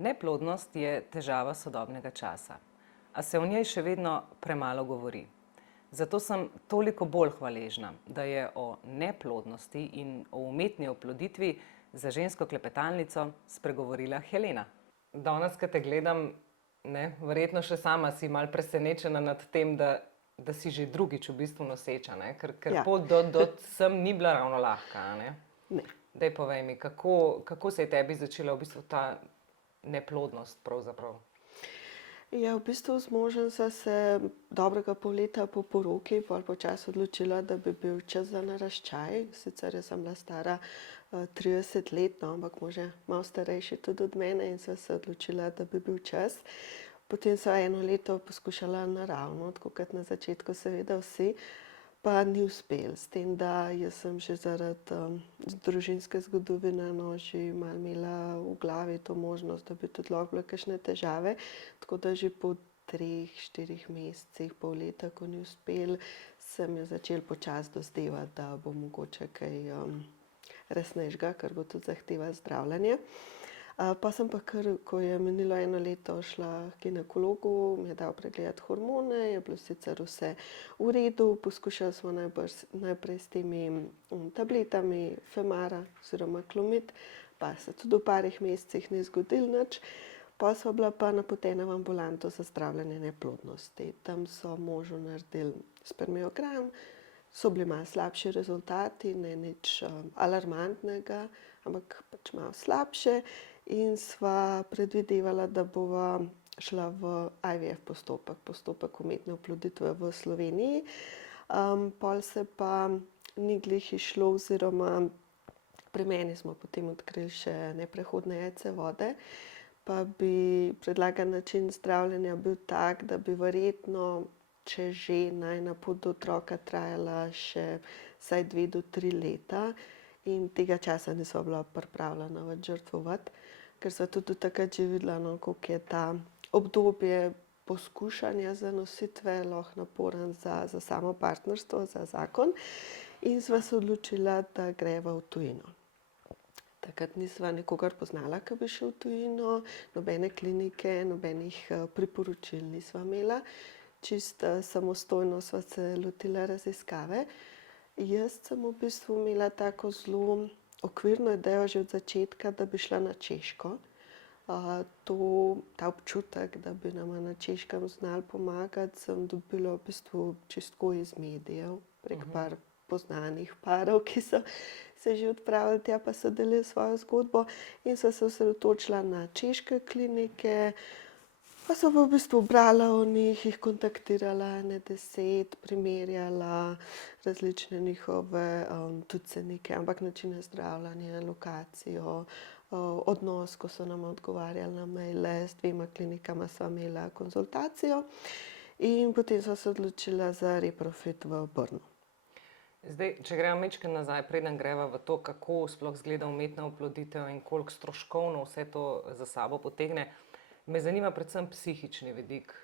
Neplodnost je težava sodobnega časa, a se o njej še vedno premalo govori. Zato sem toliko bolj hvaležna, da je o neplodnosti in o umetni oploditvi za žensko klepetalnico spregovorila Helena. Danes, ko te gledam, verjetno še sama si malo presenečena nad tem, da si že drugič v bistvu noseča, ker Ja. pot do sem ni bila ravno lahka. Ne. Daj povej mi, kako se je tebi začela v bistvu ta neplodnost pravzaprav? Ja, v bistvu z možem sva se dobrega pol leta po poroki pol počasi odločila, da bi bil čas za naraščaj. Sicer jaz sem bila stara 30 let, no, ampak mož je malo starejši tudi od mene in sva se odločila, da bi bil čas. Potem sva 1 leto poskušala naravno, tako kot na začetku seveda vsi, pa ni uspelo. S tem, da jaz sem že zaradi družinske zgodovine že malo imela v glavi to možnost, da bi tudi lahko bile kakšne težave. Tako da že po 3-4 mesecih, pol leta, ko ni uspelo, se mi je začelo počasi dozdevati, da bo mogoče kaj resnejšega, kar bo tudi zahtevalo zdravljenje. Pa sem pa kar, ko je minilo 1 leto, šla h ginekologu, mi je dal pregledati hormone, je bilo sicer vse v redu, poskušali smo najprej s temi tabletami Femara oziroma Clomid, pa se tudi v parih mesecih ni zgodilo nič. Pol sva bila pa napotena v ambulanto za zdravljenje neplodnosti. Tam so možu naredili spermiogram, so bili malo slabši rezultati, ne nič alarmantnega, ampak pač malo slabše. In sva predvidevala, da bova šla v IVF postopek umetne oploditve v Sloveniji. Pol se pa ni glih izšlo oziroma pri meni smo potem odkrili še neprehodne jajcevode, pa bi predlagan način zdravljenja bil tak, da bi verjetno, če že, najina pot do otroka trajala še vsaj 2 do 3 leta. In tega časa nisva bila pripravljena več žrtvovati, ker sva tudi takrat že videla, koliko je ta obdobje poskušanja zanositve lahko naporen za samo partnerstvo, za zakon. In sva se odločila, da greva v tujino. Takrat nisva nikogar poznala, ki bi šel v tujino, nobene klinike, nobenih priporočil nisva imela. Čisto samostojno sva se lotila raziskave. Jaz sem v bistvu imela tako zelo okvirno idejo že od začetka, da bi šla na Češko. Ta občutek, da bi nama na Češkem znali pomagati, sem dobila v bistvu čisto iz medijev, prek par poznanih parov, ki so se že odpravili tja pa so delili svojo zgodbo. In sva se osredotočila na češke klinike, pa sva pa v bistvu brala o njih, jih kontaktirala 10, primerjala različne njihove tudi cenike, ampak načine zdravljenja, lokacijo, odnos, ko so nam odgovarjali na maile, s 2 klinikama sva imela konzultacijo. In potem sva se odločila za Reprofit v Brnu. Zdaj, če gremo majčkeno nazaj, preden greva v to, kako sploh izgleda umetna oploditev in koliko stroškovno vse to za sabo potegne, me zanima predvsem psihični vidik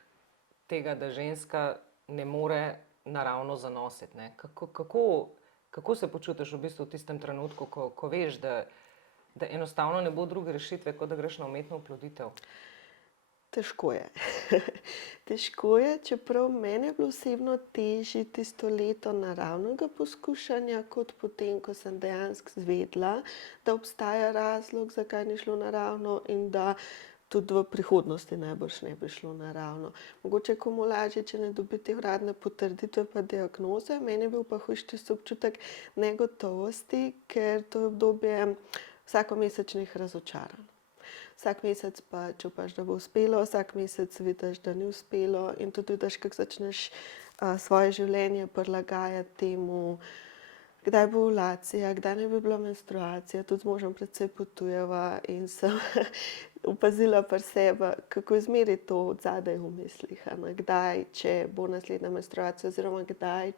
tega, da ženska ne more naravno zanositi. Kako se počutiš v bistvu v tistem trenutku, ko veš, da enostavno ne bo druge rešitve, kot da greš na umetno oploditev? Težko je. Težko je, čeprav meni je bilo osebno težje tisto leto naravnega poskušanja, kot potem, ko sem dejansko izvedela, da obstaja razlog, zakaj ni šlo naravno in da tudi v prihodnosti najbrž ne bi šlo naravno. Mogoče je komu lažje, če ne dobi te uradne potrditve pa diagnoze, meni je bil pa hujši tisti občutek negotovosti, ker to je obdobje vsakomesečnih razočaranj. Vsak mesec pa čupaš, da bo uspelo, vsak mesec vidiš, da ni uspelo in tudi vidiš, kako začneš svoje življenje prilagajati temu, kdaj bo ovulacija, kdaj naj bi bila menstruacija. Tudi z možem precej potujeva in sem opazila pri sebi, kako je zmeraj to odzadaj v mislih, kdaj, če bo naslednja menstruacija oziroma kdaj,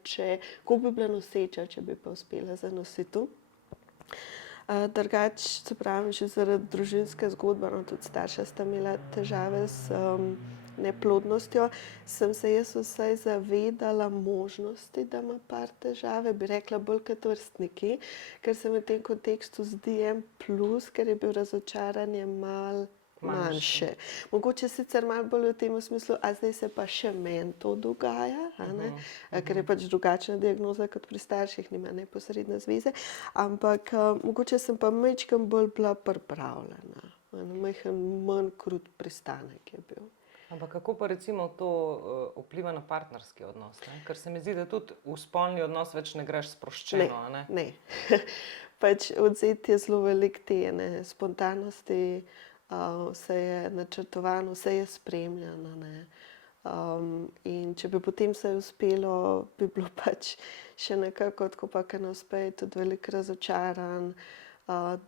ko bi bila noseča, če bi pa uspela zanositi. Drugače, se pravim, že zaradi družinske zgodbe, tudi starša sta imela težave s neplodnostjo, sem se jaz vsaj zavedala možnosti, da ima par težave, bi rekla bolj kot vrstniki, ker se mi v tem kontekstu zdi en plus, ker je bil razočaranje malo manjše. Mogoče sicer malo bolj v tem smislu, a zdaj se pa še meni to dogaja, a ne? Ker je pač drugačna diagnoza kot pri starših, nima neposredne zveze, ampak mogoče sem pa majčkeno bolj bila pripravljena. Manj krut pristanek je bil. Ampak kako pa recimo to vpliva na partnerski odnos? Ne? Ker se mi zdi, da tudi v spolni odnos več ne greš sproščeno, a ne? Ne. Pač odzeti je zelo veliko te spontanosti, vse je načrtovano, vse je spremljano, ne. In če bi potem vse uspelo, bi bilo pač še nekako, tako pa, ker ne uspe, tudi veliko razočaran,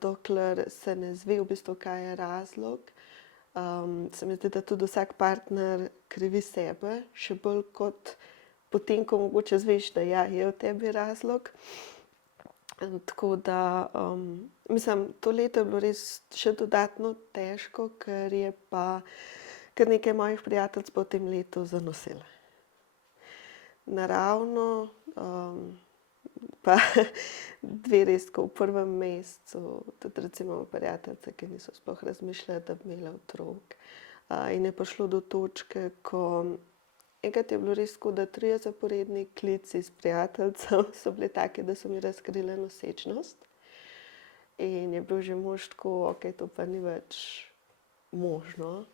dokler se ne zve v bistvu, kaj je razlog. Se mi zdi, da tudi vsak partner krivi sebe, še bolj kot potem, ko mogoče zveš, da ja, je v tebi razlog. Tako da, mislim, to leto je bilo res še dodatno težko, ker je pa kar nekaj mojih prijateljic po tem letu zanosilo. Naravno, pa dve res tako v prvem mesecu, tudi recimo prijateljice, ki niso sploh razmišljale, da bi imele otrok. In je prišlo do točke, ko enkrat je bilo res tako, da 3 zaporedni klici s prijateljicami so bili taki, da so mi razkrile nosečnost. In je bil že mož tako, okej, to pa ni več možno.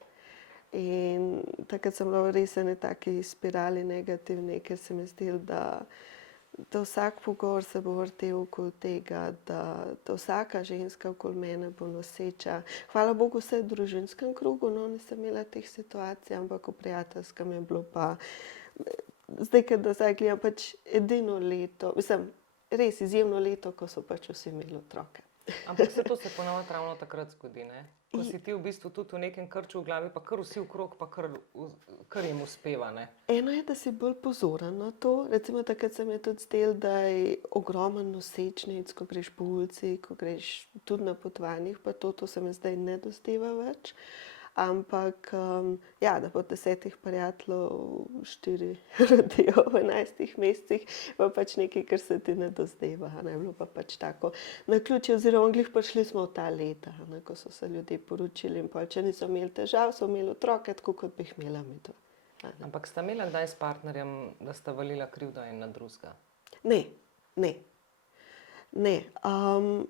In takrat sem bila v res eni taki spirali negativni, ker se mi zdelo, da vsak pogovor se bo vrtel okoli tega, da vsaka ženska okoli mene bo noseča. Hvala Bogu, vsaj v družinskem krogu, no, nisem imela teh situacij, ampak v prijateljskem je bilo pa, zdaj, ker nazaj gledam, pač edino leto, mislim, res izjemno leto, ko so pač vsi imeli otroke. Ampak vse to se ponovadi ravno takrat zgodi, ne? Ko si ti v bistvu tudi v nekem krču v glavi, pa kar vsi okrog, pa kar jim uspeva, ne? Eno je, da si bolj pozoren na to. Recimo takrat se mi je tudi zdelo, da je ogromno nosečnic, ko greš po ulici, ko greš tudi na potovanjih, pa to se mi zdaj ne dozdeva več. Ampak, ja, da po 10 prijateljev 4 rodijo v 11 mesecih, pa pač nekaj, kar se ti ne dozdeva, ne, bilo pa pač tako naključje, oziroma glih prišli smo v ta leta, ne, ko so se ljudje poročili in pol, če niso imeli težav, so imeli otroke, tako kot bi jih imela midva. Ampak sta imela kdaj s partnerjem, da sta valila krivdo en na drugega? Ne.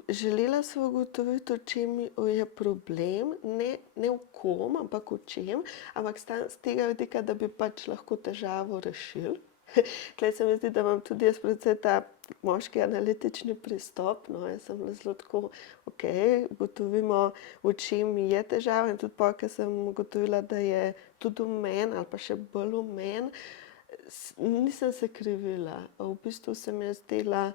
Želela sem ugotoviti, v čem je problem, ne v kom, ampak v čem, ampak z tega vidika, da bi pač lahko težavo rešili. Tukaj se mi zdi, da imam tudi jaz precej ta moški analitični pristop, no, jaz sem bila zelo tako, okej, ugotovimo, v čem je težava, in tudi pol, ko sem ugotovila, da je tudi v meni ali pa še bolj v meni, nisem se krivila. V bistvu se mi je zdela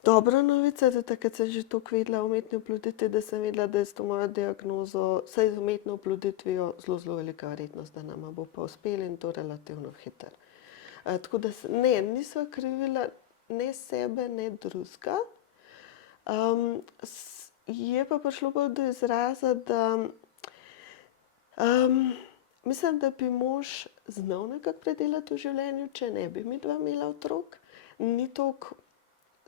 dobra novica, da takrat sem že toliko vedela o umetni oploditvi, da sem vedela, da je s to mojo diagnozo, saj z umetno oploditvijo zelo velika verjetnost, da nama bo pa uspelo, in to relativno hitro. Tako da ne, nisva krivila ne sebe, ne drugega. Je pa prišlo bolj do izraza, da mislim, da bi mož znal nekako predelati v življenju, če ne bi midva imela otrok. Ni toliko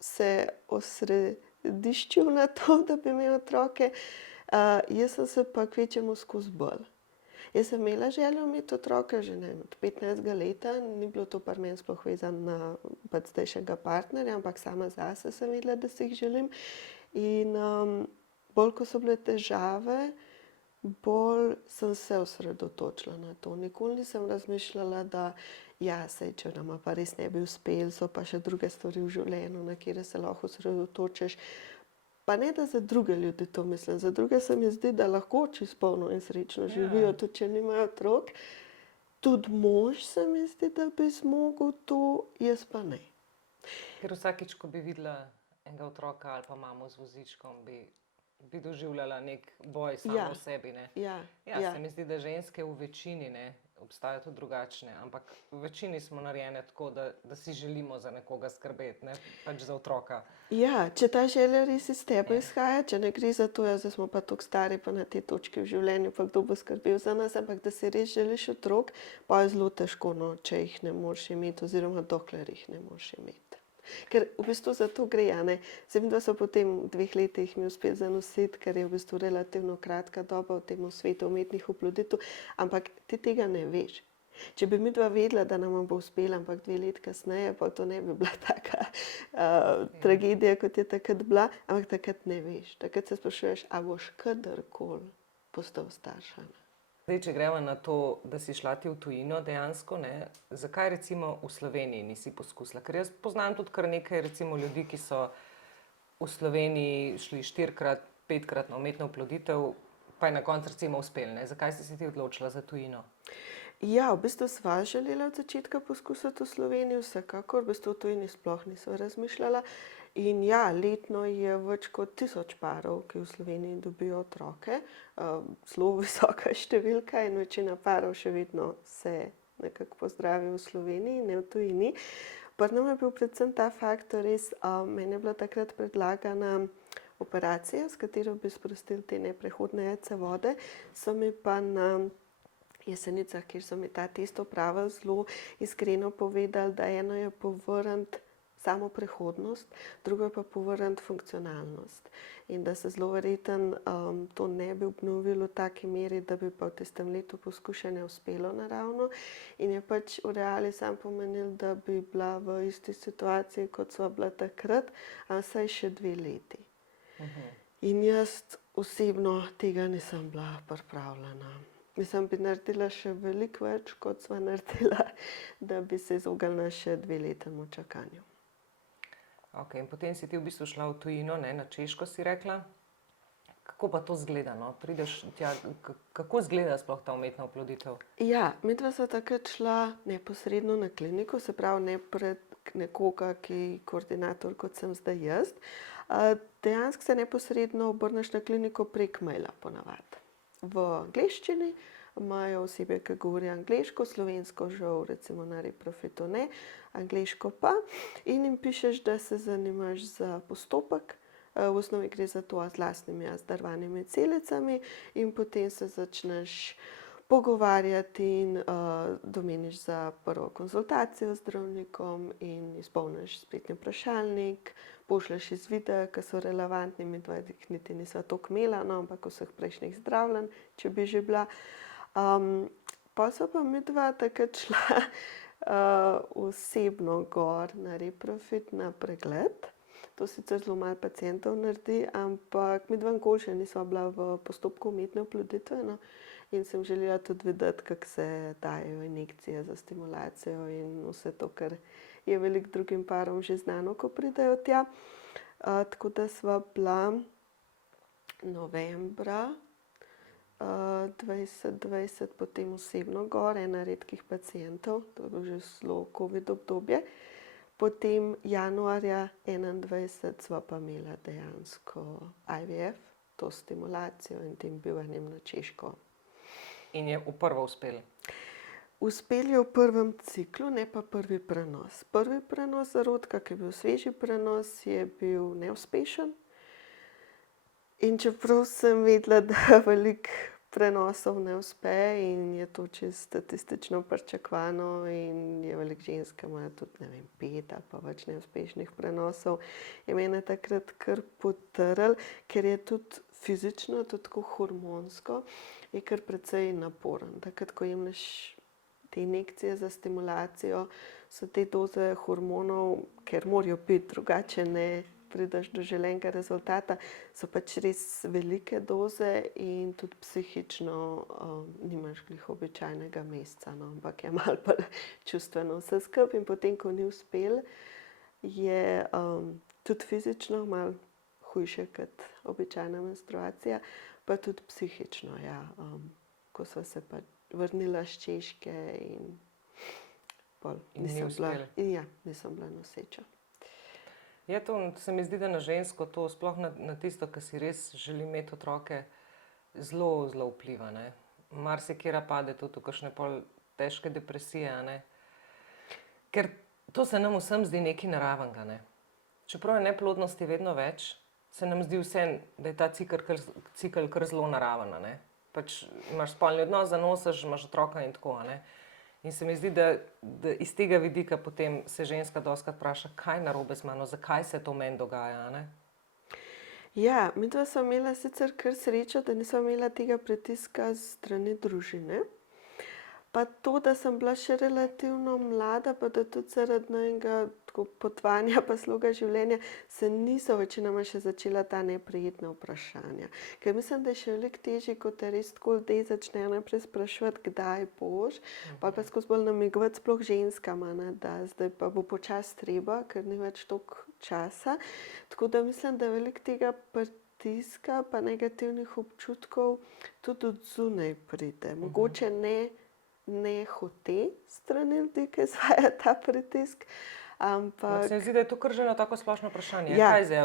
se osrediščil na to, da bi imel otroke. Jaz sem se pa kvečjemu skozi bolj. Jaz sem imela željo imeti otroka že, ne vem, od 15. leta, ni bilo to pri meni sploh vezano na pač zdajšnjega partnerja, ampak sama zase sem vedela, da si jih želim. In bolj, ko so bile težave, bolj sem se osredotočila na to. Nikoli nisem razmišljala, da ja, saj, če nama pa res ne bi uspelo, so pa še druge stvari v življenju, na katere se lahko osredotočiš. Pa ne, da za druge ljudi to mislim, za druge se mi zdi, da lahko čisto polno in srečno živijo, tudi če nimajo otrok. Tudi mož se mi zdi, da bi zmogel to, jaz pa ne. Ker vsakič, ko bi videla enega otroka ali pa mamo z vozičkom, bi doživljala nek boj samo v sebi, ne? Ja, se mi zdi, da ženske v večini, ne, obstajajo tudi drugačne, ampak v večini smo narejene tako, da si želimo za nekoga skrbeti, ne, pač za otroka. Ja, če ta želja res iz tebe izhaja, če ne gre za to, ja, zdaj smo pa toliko stari pa na tej točki v življenju, pa kdo bo skrbel za nas, ampak da si res želiš otrok, pa je zelo težko, no, če jih ne moreš imeti, oziroma dokler jih ne moreš imeti. Ker v bistvu za to gre, a ne. Saj midva sva po tem 2 letih mi uspeli zanositi, ker je v bistvu relativno kratka doba v tem svetu umetnih oploditev, ampak ti tega ne veš. Če bi midva vedela, da nama bo uspelo, ampak 2 leti kasneje, pa to ne bi bila taka tragedija, kot je takrat bila, ampak takrat ne veš. Takrat se sprašuješ, a boš kadarkoli postal starš, a ne. Zdaj, če gremo na to, da si šla ti v tujino dejansko, ne, zakaj recimo v Sloveniji nisi poskusila? Ker jaz poznam tudi kar nekaj recimo ljudi, ki so v Sloveniji šli 4-krat, 5-krat na umetno oploditev, pa je na koncu recimo uspelo, ne. Zakaj si se ti odločila za tujino? Ja, v bistvu sva želela od začetka poskusiti v Sloveniji, vsekakor, v bistvu v tujini sploh nisva razmišljala. In ja, letno je več kot 1000 parov, ki v Sloveniji dobijo otroke. Zelo visoka številka in večina parov še vedno se nekako pozdravi v Sloveniji, ne v tujini. Pri nam je bil predvsem ta faktor res, meni je bila takrat predlagana operacija, s katero bi sprostili te neprehodne jajcevode, so mi pa na Jesenicah, kjer so mi ta test opravili, zelo iskreno povedali, da eno je povrniti samo prehodnost, drugo je pa povrniti funkcionalnost. In da se zelo verjetno to ne bi obnovilo v taki meri, da bi pa v tistem letu poskušanja uspelo naravno. In je pač v reali samo pomenilo, da bi bila v isti situaciji, kot sva bila takrat, a vsaj še 2 leti. In jaz osebno tega nisem bila pripravljena. Mislim, bi naredila še veliko več, kot sva naredila, da bi se izognila še 2-letnemu čakanju. Ok, in potem si ti v bistvu šla v tujino, ne, na Češko si rekla. Kako pa to izgleda, no? Prideš tja, kako izgleda sploh ta umetna oploditev? Ja, midva sva takrat šla neposredno na kliniko, se pravi ne pred nekoga, ki je koordinator, kot sem zdaj jaz. Dejansko se neposredno obrneš na kliniko prek maila ponavadi. V angleščini imajo osebe, ki govorijo angleško, slovensko žal recimo na Reprofitu ne, angleško pa. In jim pišeš, da se zanimaš za postopek. V osnovi gre za to z lastnimi zarvanimi celicami in potem se začneš pogovarjati in domeniš za prvo konzultacijo z zdravnikom in izpolniš spletni vprašalnik, pošlješ izvide, ki so relevantni, midva jih niti nisva toliko imela, no, ampak vseh prejšnjih zdravljenj, če bi že bila. Pol sva pa midva takrat šla osebno gor na Reprofit na pregled. To sicer zelo malo pacientov naredi, ampak midva nikoli še nisva bila v postopku umetne oploditve, no. In sem želela tudi videti, kako se dajejo injekcije za stimulacijo in vse to, kar je veliko drugim parom že znano, ko pridejo tja. Tako da sva bila novembra 2020 potem osebno gor, ena redkih pacientov, to je bilo že zelo covid obdobje. Potem januarja 2021 sva pa imela dejansko IVF, to stimulacijo in tem bivanjem na Češko. In je v prvo uspelo? Uspel je v prvem ciklu, ne pa prvi prenos. Prvi prenos zarodka, ki je bil sveži prenos, je bil neuspešen. In čeprav sem vedela, da veliko prenosov ne uspe in je to čisto statistično pričakovano in je veliko žensk, ki imajo tudi, ne vem, 5 ali pa več neuspešnih prenosov, je mene takrat kar potrl, ker je tudi fizično, tudi tako hormonsko, je kar precej naporen. Takrat, ko jemlješ te injekcije za stimulacijo, so te doze hormonov, ker morajo biti, drugače ne prideš do želenega rezultata, so pač res velike doze in tudi psihično nimaš glih običajnega meseca, no, ampak je malo bolj čustveno vse skupaj. In potem, ko ni uspel, je tudi fizično malo hujše kot običajna menstruacija, pa tudi psihično, ja, ko sva se pa vrnila s Češke in pol nisem bila noseča. Je to, se mi zdi, da na žensko to, sploh na tisto, ki si res želi imeti otroke, zelo, zelo vpliva, ne. Marsikatera pade tudi v kakšne pol težke depresije, a ne. Ker to se nam vsem zdi nekaj naravenega, ne. Čeprav je neplodnosti vedno več, se nam zdi vseeno, da je ta cikel kar zelo naraven, a ne. Pač imaš spolni odnos, zanosiš, imaš otroka in tako, a ne. In se mi zdi, da iz tega vidika potem se ženska dostikrat vpraša, kaj je narobe z mano, zakaj se to meni dogaja, ne? Ja, midva sva imela sicer kar srečo, da nisva imela tega pritiska s strani družine. Pa to, da sem bila še relativno mlada, pa da tudi zaradi najinega potovanja pa sloga življenja se niso večinoma še začela ta neprijetna vprašanja. Ker mislim, da je še veliko težje, ko te res tako ljudje začnejo najprej spraševati, kdaj boš, pa skozi bolj namigovati sploh ženskam, ne, da zdaj pa bo počasi treba, ker ni več toliko časa. Tako da mislim, da veliko tega pritiska pa negativnih občutkov tudi od zunaj pride. Mogoče ne hote strani ljudi, ki izvaja ta pritisk, ampak... Se mi zdi, da je to kar že eno tako splošno vprašanje. Ja. Kaj zdaj,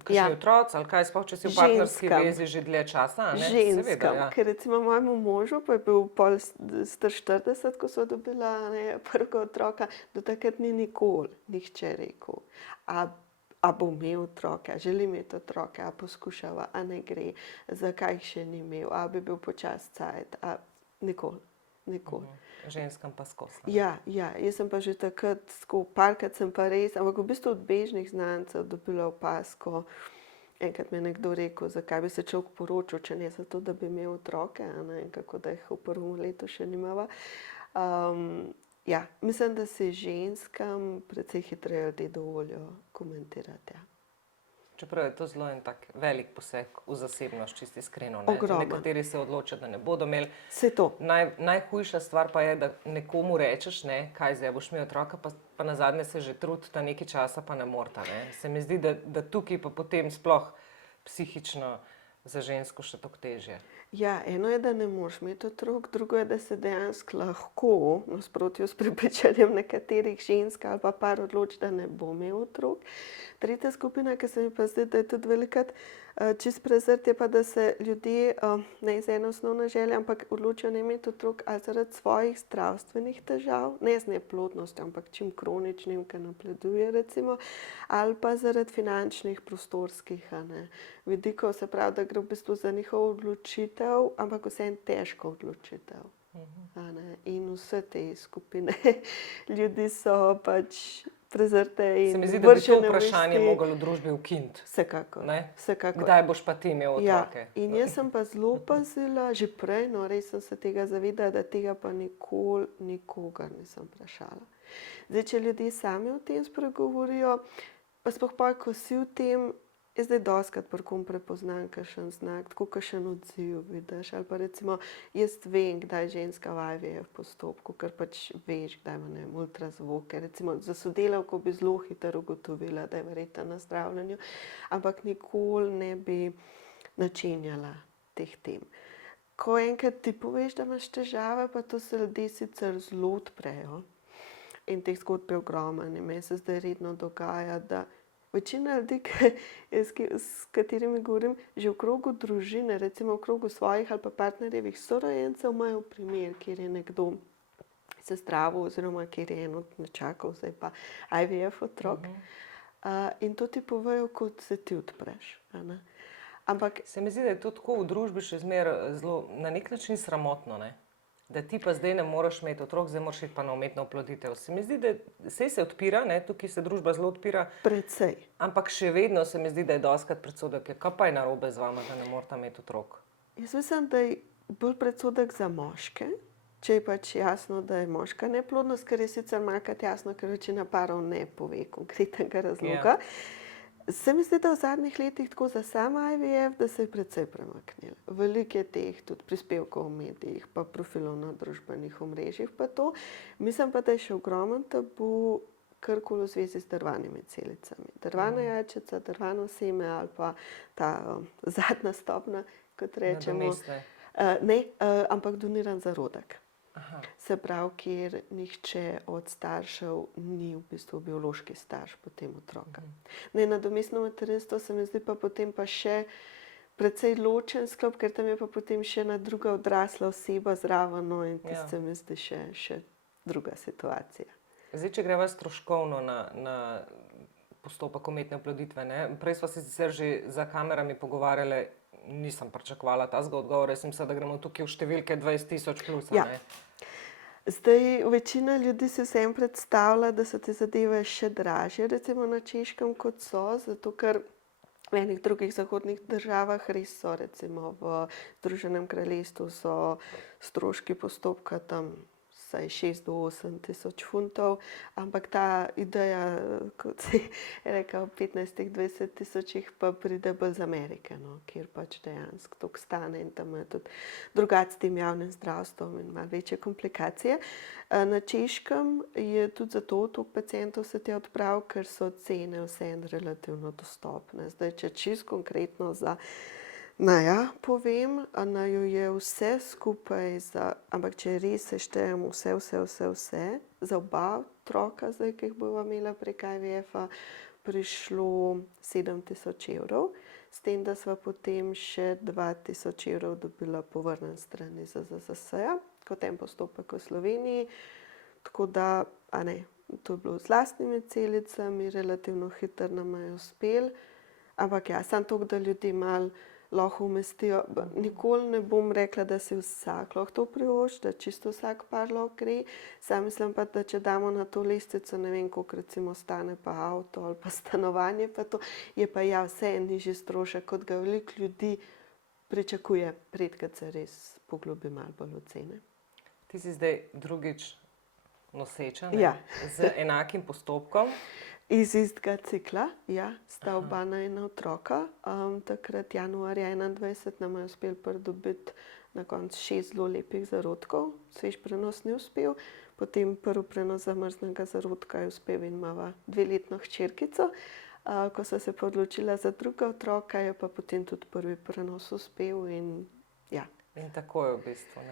kakšni otroci ali kaj sploh, če si v partnerski Ženskam. vezi že dlje časa, a ne? Ženskam, Seveda, ja. ker recimo mojemu možu, pa je bil pol star 40, ko sva dobila prvega otroka, do takrat ni nikoli nihče rekel, a bo imel otroke, a želi imeti otroke, a poskušava, a ne gre, zakaj jih še ni imel, a bi bil počasi cajt, a nikoli. Ženskam pa skozi. Ja, jaz sem pa že takrat, parkrat sem pa res, ampak v bistvu od bežnih znancev dobila opazko. Enkrat mi je nekdo rekel, zakaj bi se človek poročil, če ne zato, da bi imel otroke, a ne, in kako da jih v prvem letu še nimava. Ja, mislim, da se ženskam precej hitreje ljudje dovolijo komentirati, ja. Čeprav je to zelo en tak velik poseg v zasebnost, čisto iskreno, ne? Ogromen. Nekateri se odločijo, da ne bodo imeli. Saj to. Najhujša stvar pa je, da nekomu rečeš, ne, kaj zdaj, boš imel otroka, pa nazadnje se že trudita nekaj časa, pa ne morata, ne. Se mi zdi, da tukaj pa potem sploh psihično za žensko še toliko težje. Ja, eno je, da ne moreš imeti otrok, drugo je, da se dejansko lahko, v nasprotju s prepričanjem nekaterih žensk ali pa par odloči, da ne bo imel otrok. Tretja skupina, ki se mi pa zdi, da je tudi velikokrat čisto prezrt, je pa, da se ljudje, ne iz ene osnovne želje, ampak odločijo ne imeti otrok ali zaradi svojih zdravstvenih težav, ne z neplodnostjo, ampak čim kroničnim, ki napreduje recimo, ali pa zaradi finančnih, prostorskih, vidikov, se pravi, da gre v bistvu za njihovo odločitev, ampak vseeno težko odločitev. In vse te skupine ljudi so pač prezrte in Se mi zdi, da bi to vršene vprašanje vesti. mogli v družbi ukiniti. Vsekakor, Ne? vsekakor. Kdaj boš pa ti imel Ja, otroke? in jaz sem pa zelo pazila, že prej, no res sem se tega zavedala, da tega pa nikoli nikogar nisem vprašala. Zdaj, če ljudje sami o tem spregovorijo, pa sploh pa, ko si v tem, jaz zdaj dostikrat pri kom prepoznam kakšen znak, tako kakšen odziv vidiš, ali pa recimo jaz vem, kdaj je ženska v IVF postopku, ker pač veš, kdaj ima, ne vem, ultrazvoke, recimo za sodelavko bi zelo hitro ugotovila, da je verjetno na zdravljenju, ampak nikoli ne bi načenjala teh tem. Ko enkrat ti poveš, da imaš težave, pa to se ljudje sicer zelo odprejo in teh zgodb je ogromno in meni se zdaj redno dogaja, da večina ljudi, s katerimi govorim, že v krogu družine, recimo v krogu svojih ali pa partnerjevih sorojencev, imajo primer, kjer je nekdo se zdravil oziroma kjer je eno nečakal, zdaj pa IVF otrok. In to ti povejo, kot se ti odpreš. Ampak Se mi zdi, da je to tako v družbi še zmeraj zelo na nek način sramotno, ne? Da ti pa zdaj ne moreš imeti otrok, zdaj moraš iti pa na umetno oploditev. Se mi zdi, da saj se odpira, ne, tukaj se družba zelo odpira, precej. ampak še vedno se mi zdi, da je dostikrat predsodek, kaj pa je narobe z vama, da ne morata imeti otrok. Jaz mislim, da je bolj predsodek za moške, če je pač jasno, da je moška neplodnost, ker je sicer malkrat jasno, ker večina parov ne pove konkretnega razloga. Se mi zdi, da v zadnjih letih tako za sam IVF, da se je precej premaknilo. Veliko je teh tudi prispevkov v medijih, pa profilov na družbenih omrežjih pa to. Mislim pa, da je še ogromen tabu karkoli v zvezi z drvanimi celicami. Drvana jajčica, drvano seme ali pa ta zadnja stopnja, kot rečemo. Nadomestne. Ne, ampak doniran zarodek. Aha. Se pravi, kjer nihče od staršev ni v bistvu biološki starš potem otroka. Nadomestno materinstvo se mi zdi pa potem pa še precej ločen sklop, ker tam je pa potem še ena druga odrasla oseba zraven, no, in tisto se mi zdi še druga situacija. Zdaj, če greva stroškovno na postopek umetne oploditve, ne? Prej sva se sicer že za kamerami pogovarjali, nisem pričakovala tazga odgovora, jaz sem mislila, da gremo tukaj v številke 20 000 plus, Ja. ne? Zdaj, večina ljudi si vseeno predstavlja, da so te zadeve še dražje, recimo na Češkem, kot so, zato ker v enih drugih zahodnih državah res so, recimo v Združenem kraljestvu so stroški postopka tam vsaj 6 do 8 tisoč funtov, ampak ta ideja, kot si rekel, 15-20 tisočih pa pride bolj z Amerike, no, kjer pač dejansko toliko stane in tam je tudi drugače s tem javnim zdravstvom in malo večje komplikacije. Na Češkem je tudi zato toliko pacientov se tja odpravil, ker so cene vseeno relativno dostopne. Zdaj, če čisto konkretno za Naja povem, naju je vse skupaj, ampak če res seštejemo vse, za oba otroka, zdaj, ki jih bova imela prek IVF-a, prišlo 7 000 evrov, s tem, da sva potem še 2 000 evrov dobila povrnjen strani ZZZS-ja, kot en postopek v Sloveniji. Tako da, to je bilo z lastnimi celicami, relativno hitro nam je uspelo. Ampak ja, samo toliko, da ljudi malo lahko umestijo. Nikoli ne bom rekla, da si vsak lahko to privošči, da čisto vsak par lahko gre. Sam mislim pa, da če damo na to lestvico, ne vem, koliko recimo stane pa avto ali pa stanovanje, pa to je pa ja vse en nižji strošek, kot ga veliko ljudi pričakuje, predkrat se res poglobi malo bolj v cene. Ti si zdaj drugič noseča, ne? Ja. Z enakim postopkom. Iz istega cikla, ja, sta oba najina otroka. Takrat januarja 2021 nam je uspelo pridobiti na koncu 6 zelo lepih zarodkov. Svež prenos ni uspel, potem prvi prenos zamrznega zarodka je uspel in imava 2-letno hčerkico. Ko sva se pa odločila za druga otroka, je pa potem tudi prvi prenos uspel in ja. In tako je v bistvu.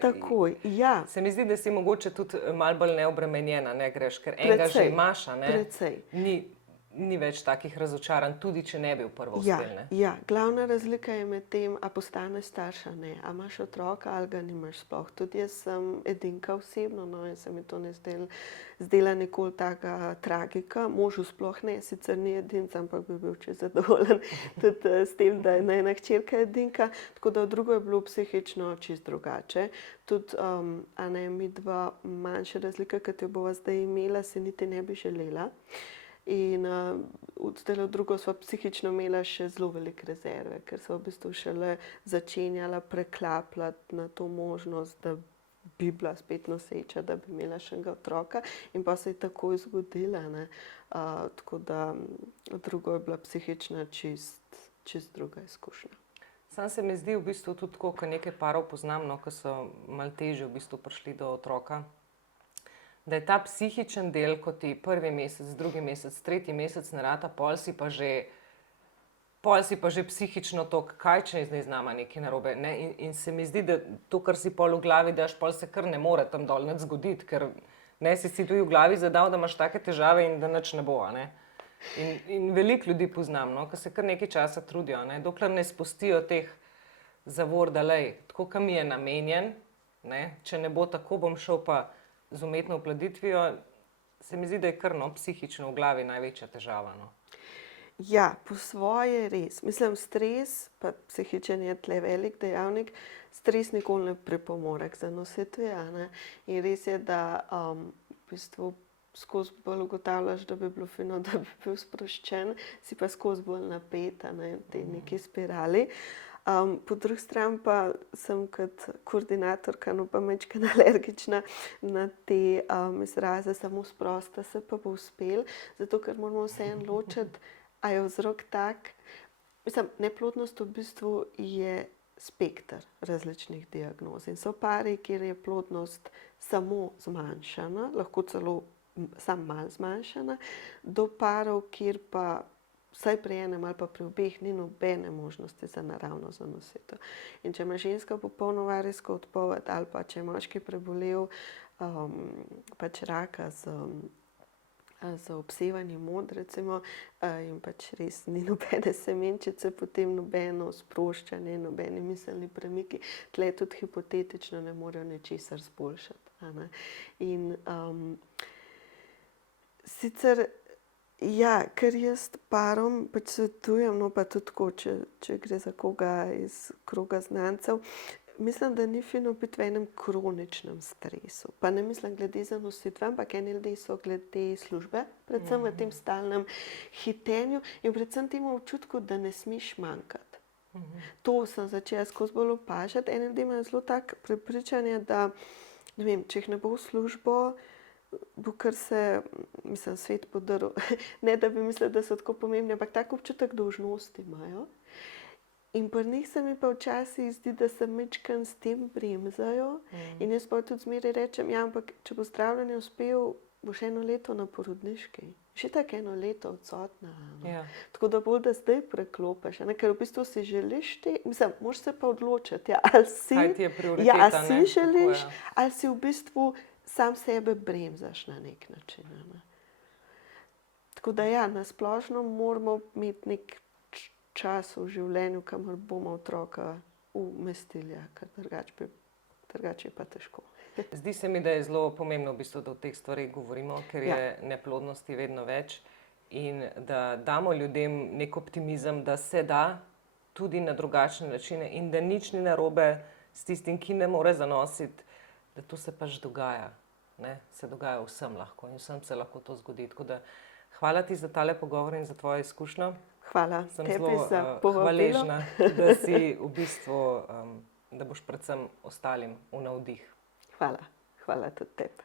Takoj, ja. Se mi zdi, da si mogoče tudi malo bolj neobremenjena, ne greš, ker enega že imaš, a ne? Precej. Ni več takih razočaranj, tudi če ne bi v prvo uspel, ne? Ja, glavna razlika je med tem, a postaneš starša, ne, a imaš otroka ali ga nimaš sploh. Tudi jaz sem edinka osebno, no, in se mi to ne zdela nikoli taka tragika. Možu sploh ne, sicer ni edinca, ampak bi bil čisto zadovoljen tudi s tem, da je ena hčerka edinka. Tako da drugo je bilo psihično čisto drugače. Tudi, midva manjša razlika, kot jo bova zdaj imela, se niti ne bi želela. In zdajle v drugo sva psihično imela še zelo velike rezerve, ker sva v bistvu šele začenjala preklapljati na to možnost, da bi bila spet noseča, da bi imela še enega otroka, in pa se je takoj zgodila, ne. Tako da drugo je bila psihična čist druga izkušnja. Samo se mi zdi v bistvu tudi tako, ko nekaj parov poznam, no, ko so malo težje v bistvu prišli do otroka, da je ta psihičen del, ko ti prvi mesec, drugi mesec, tretji mesec ne rata, pol si pa že psihično toliko, kaj če je zdaj z nama nekaj narobe, ne? In se mi zdi, da to, kar si pol v glavi daš, pol se kar ne more tam dol nič zgoditi, ker ne si tudi v glavi zadal, da imaš take težave in da nič ne bo, a ne. In veliko ljudi poznam, no, ko se kar nekaj časa trudijo, ne, dokler ne spustijo teh zavor, da lej, tako kot mi je namenjen, ne, če ne bo tako, bom šel pa z umetno oploditvijo, se mi zdi, da je kar psihično v glavi največja težava, no. Ja, po svoje res. Mislim, stres, pa psihičen je tle velik dejavnik, stres nikoli ne pripomore k zanositvi, a ne. In res je, da v bistvu skozi bolj ugotavljaš, da bi bilo fino, da bi bil sproščen, si pa skozi bolj napet, a ne, v tej neki spirali. Po drugi strani pa sem kot koordinatorka pa majčkeno alergična na te izraze samo sprosta se pa bo uspelo, zato ker moramo vseeno ločiti, a je vzrok tak. Mislim, neplodnost v bistvu je spekter različnih diagnoz in so pari, kjer je plodnost samo zmanjšana, lahko celo samo malo zmanjšana, do parov, kjer pa vsaj pri enem ali pa pri obeh ni nobene možnosti za naravno zanositev. In če ima ženska popolno varijsko odpoved ali pa če je moški prebolel pač raka z obsevanjem mod, recimo, in pač res ni nobene semenčice, potem nobeno sproščanje, nobeni miselni premiki, tle tudi hipotetično ne morejo ničesar zboljšati, a ne. In sicer ja, ker jaz parom pač svetujem, no, pa tudi tako, če gre za koga iz kroga znancev, Mislim, da ni fino biti v enem kroničnem stresu. Pa ne mislim glede zanositve, ampak eni ljudje so glede službe, predvsem v tem stalnem hitenju in predvsem temu občutku, da ne smeš manjkati. To sem začela skozi bolj opažati. Eni ljudje imajo zelo tak prepričanje, da ne vem, če jih ne bo v službo, bo kar se, mislim, svet podrl. Ne, da bi mislili, da so tako pomembni, ampak tak občutek dolžnosti imajo. In pri njih se mi pa včasih zdi, da se majčkeno s tem bremzajo. In jaz pa tudi zmeraj rečem, ja, ampak če bo zdravljenje uspel, boš 1 leto na porodniški. Še tako 1 leto odsotna. Ja. Tako da bolj, da zdaj preklopiš, ker v bistvu si želiš mislim, moraš se pa odločiti, ja, ali si, Kaj ti je prioriteta, ja, ali si ne? želiš, Tako je. ali si v bistvu sam sebe bremzaš na nek način. Ne? Tako da ja, na splošno moramo imeti nek čas v življenju, kamor bomo otroka umestili, ja, ker drugače je pa težko. Zdi se mi, da je zelo pomembno, v bistvu, da o teh stvareh govorimo, ker je neplodnosti vedno več in da damo ljudem nek optimizem, da se da tudi na drugačne načine in da nič ni narobe s tistim, ki ne more zanositi, da to se pač dogaja. Ne? Se dogaja vsem lahko in vsem se lahko to zgodi. Tako da hvala ti za tale pogovor in za tvojo izkušnjo. Hvala Sem tebi zelo za povabilo. hvaležna, da si v bistvu, da boš predvsem ostalim v navdih. Hvala tudi tebi.